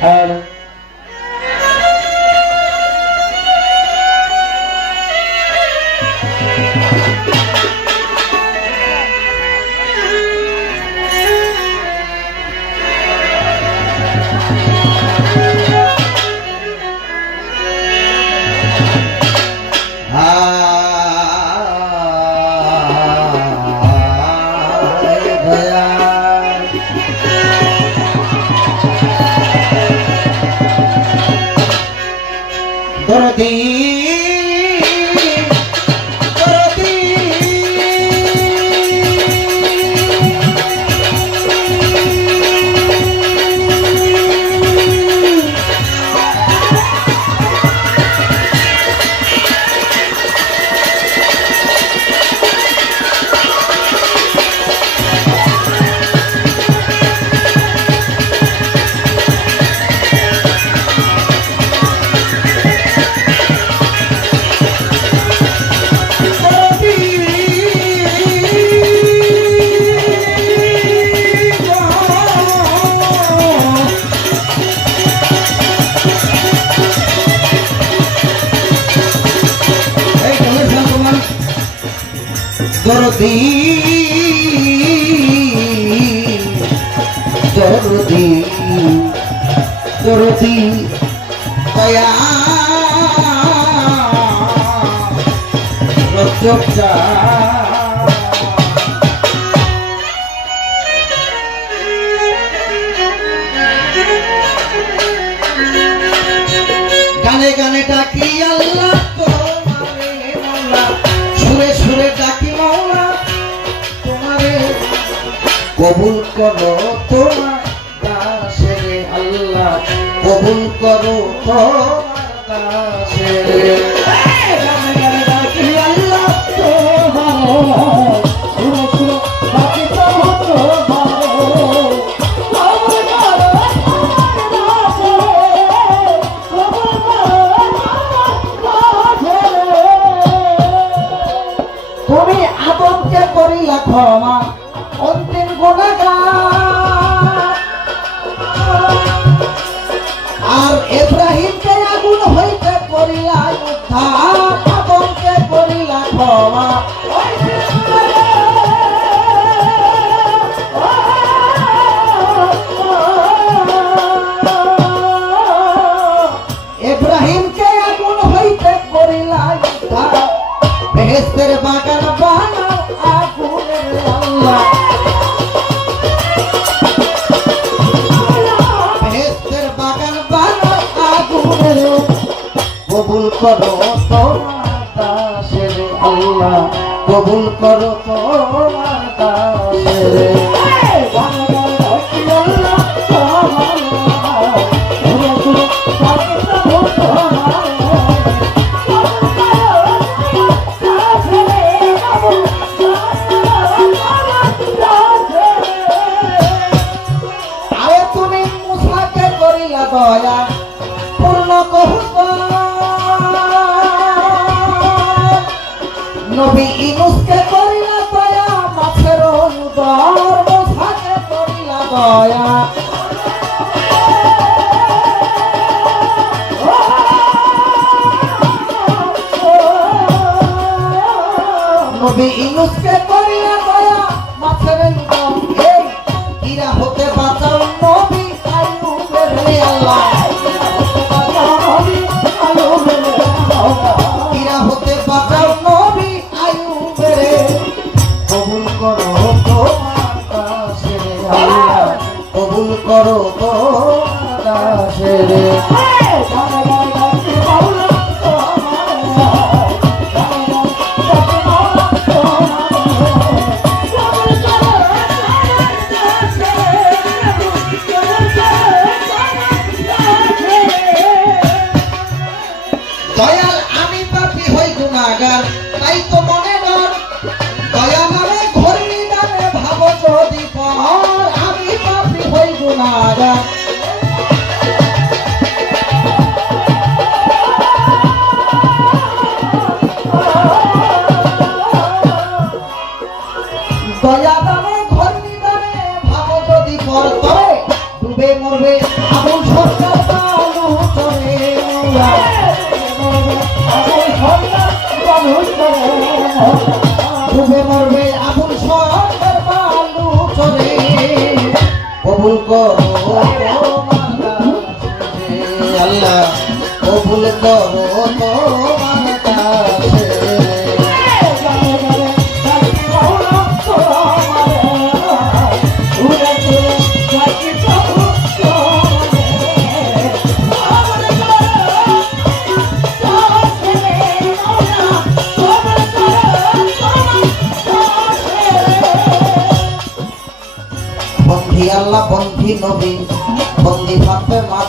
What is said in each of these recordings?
and দরদি দরদি দয়া রক্ত চা কবুল করো তোমার দাসের আল্লাহ। কবুল করো তোমার দাসের 다 করো তোমার দাসের আল্লাহ কবুল করো তোমার দাসের দয়া নবী ইনুসকে হবে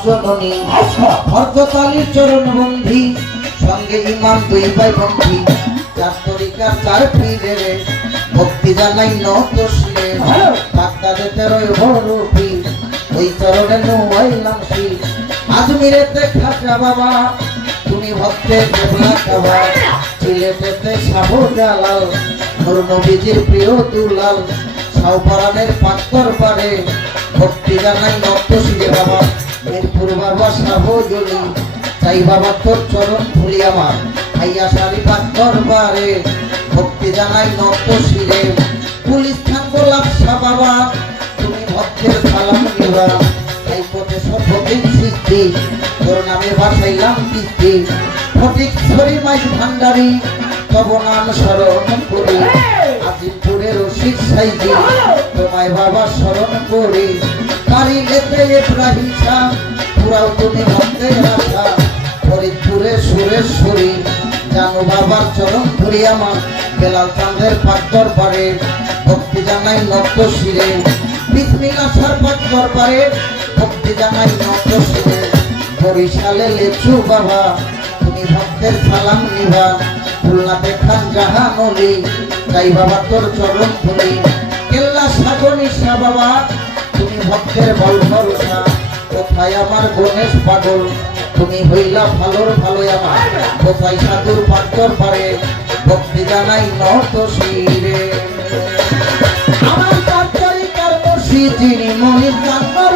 ভাবে মা জননী হরজতালির চরণ বন্ধি সঙ্গে ইমান দুই ভাই বন্ধি। চার তরিকার চার পীরে ভক্তি জানাই নত বাগদাদে তেরোই বড়ি ওই চরণে নুয়াইলাম শি আজমিরেতে খাজা বাবা তুমি ভক্তের কেবলা খাবা সিলেটেতে সাবু জালাল নূর নবীজির প্রিয় দুলাল। সাউপারানের পাত্তর পারে ভক্তি জানাই নত শিলে বাবা। মিরপুর বাবা সাহু জলি চাই বাবা তোর চরণ ভুলি আমার। ভাইয়া সারি পাত্তর পারে ভক্তি জানাই নত শিলে পুলিশ থান গোলাপ শাহ বাবা তুমি ভক্তের সালাম নিবা এই পথে সর্বদিন সৃষ্টি তোর নামে বাসাইলাম কীর্তি। ফটিক ছড়ি মাইক ভান্ডারি তব নাম স্মরণ করি। আজিমপুরের রশিদ সাইজি তোমায় বাবা স্মরণ করি। কারি লেতে ইব্রাহিম শাহ পুরাও তুমি ভক্তের আশা ফরিদপুরে সুরেশ্বরী, জানো বাবার চরণ ধরি আমার, বেলাল চাঁদের পাকর পারে ভক্তি জানাই নত শিরে। বিসমিল্লা সার পাকর পারে ভক্তি জানাই নত শিরে। বরিশালে লেচু বাবা, তুমি ভক্তের সালাম নিবা। খুলনাতে খান জাহান অলি, তাই বাবা তোর চরণ ধরি। কেল্লা সাগনি শাহ বাবা ভক্তের বল ভরসা কোথায় আমার গণেশ পাগল? তুমি হইলা ভালোর ভালো আমার। কোথায় সাধুর পাত্তর পারে ভক্তি জানাই নত শিরে। আমার তাত্তরি কর্ম যিনি মনির কান্নার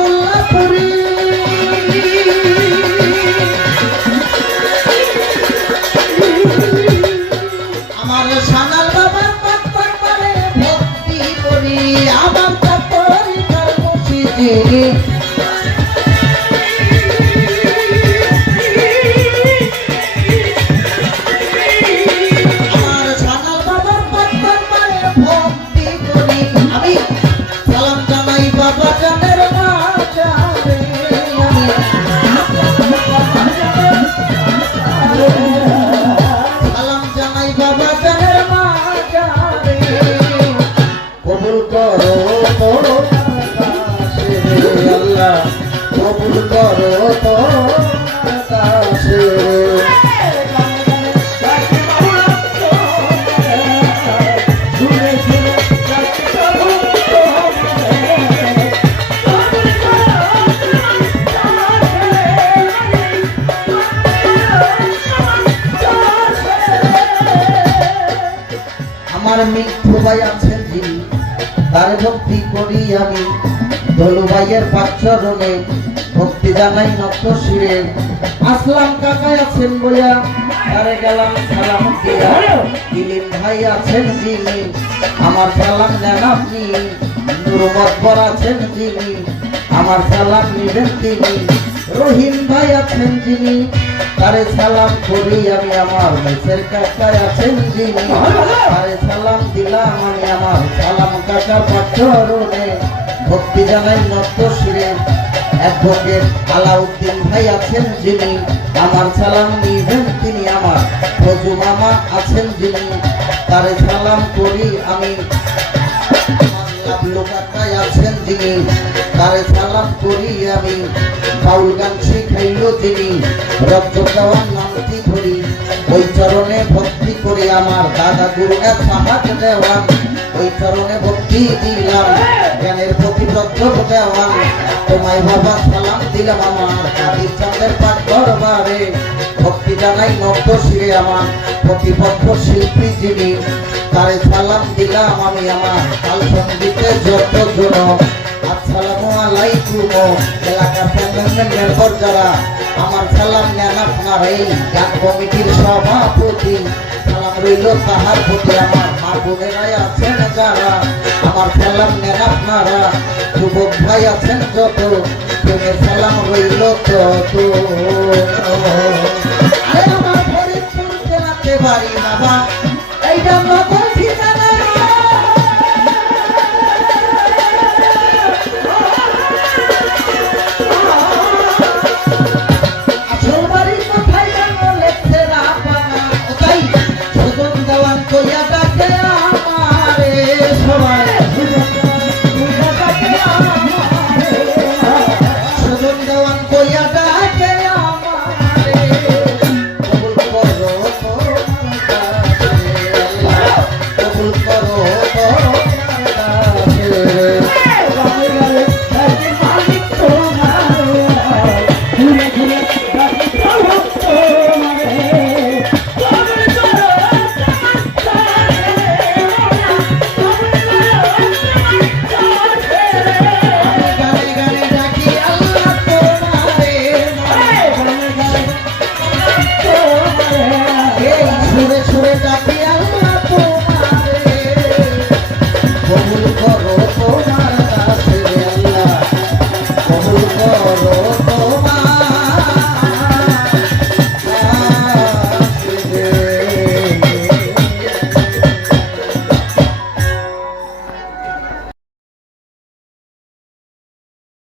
ভাই আছেন যিনি তার ভক্তি করি আমি। দলু ভাইয়ের পাচরণে ভক্তি জানাই নত শিরে আসলাম কাকায় আছেন বইয়া তারে গেলাম, সালাম দিয়া। ভাই আছেন যিনি, আমার সালাম নেন আপনি। নুরমকবর আছেন যিনি আমার সালাম নিবেন তিনি। রহিম ভাই আছেন যিনি, তারে সালাম করি আমি আমার মেসের কাকায় আছেন যিনি। তারে সালাম দিলাম আমি আমার সালাম কাকার পাচরণে ভক্তি জানাই নত শিরে। অ্যাডভোকেট আলাউদ্দিন ভাই আছেন যিনি, আমার সালাম নিবেন তিনি আমার ফজু মামা আছেন যিনি। তারে সালাম করি আমি। আছেন যিনি, তারে সালাম করি আমি। বাউল গান শিখাইল যিনি রক্ত নামটি ধরি। ওই চরণে ভক্তি করে আমার, দাদা গুরু সাহায্য দেওয়ান। ওই চরণে ভক্তি দিলাম, জ্ঞানের প্রতি প্রত্যক্ষ দেওয়ান। তোমায় বাবা সালাম দিলাম আমার কাদির চাঁদের পাঠ দরবারে। ভক্তি জানাই নব্য শিরে আমার, প্রতিপক্ষ শিল্পী যিনি তারে সালাম দিলাম আমি আমার কাল সঙ্গীতে যত জন। আসসালামু আলাইকুম এলাকার মেম্বার যারা, আমার সালাম নেন আপনার এই গান কমিটির সভাপতি, সালাম রইল তাহার প্রতি আমার। মা বোনেরাই আছেন যারা, আমার সালাম নেন আপনারা। যুবক ভাই আছেন যত প্রেমের সালাম রইল তত। আরে আমার ফরিদপুর জেলাতে বাড়ি বাবা, এইটা নগর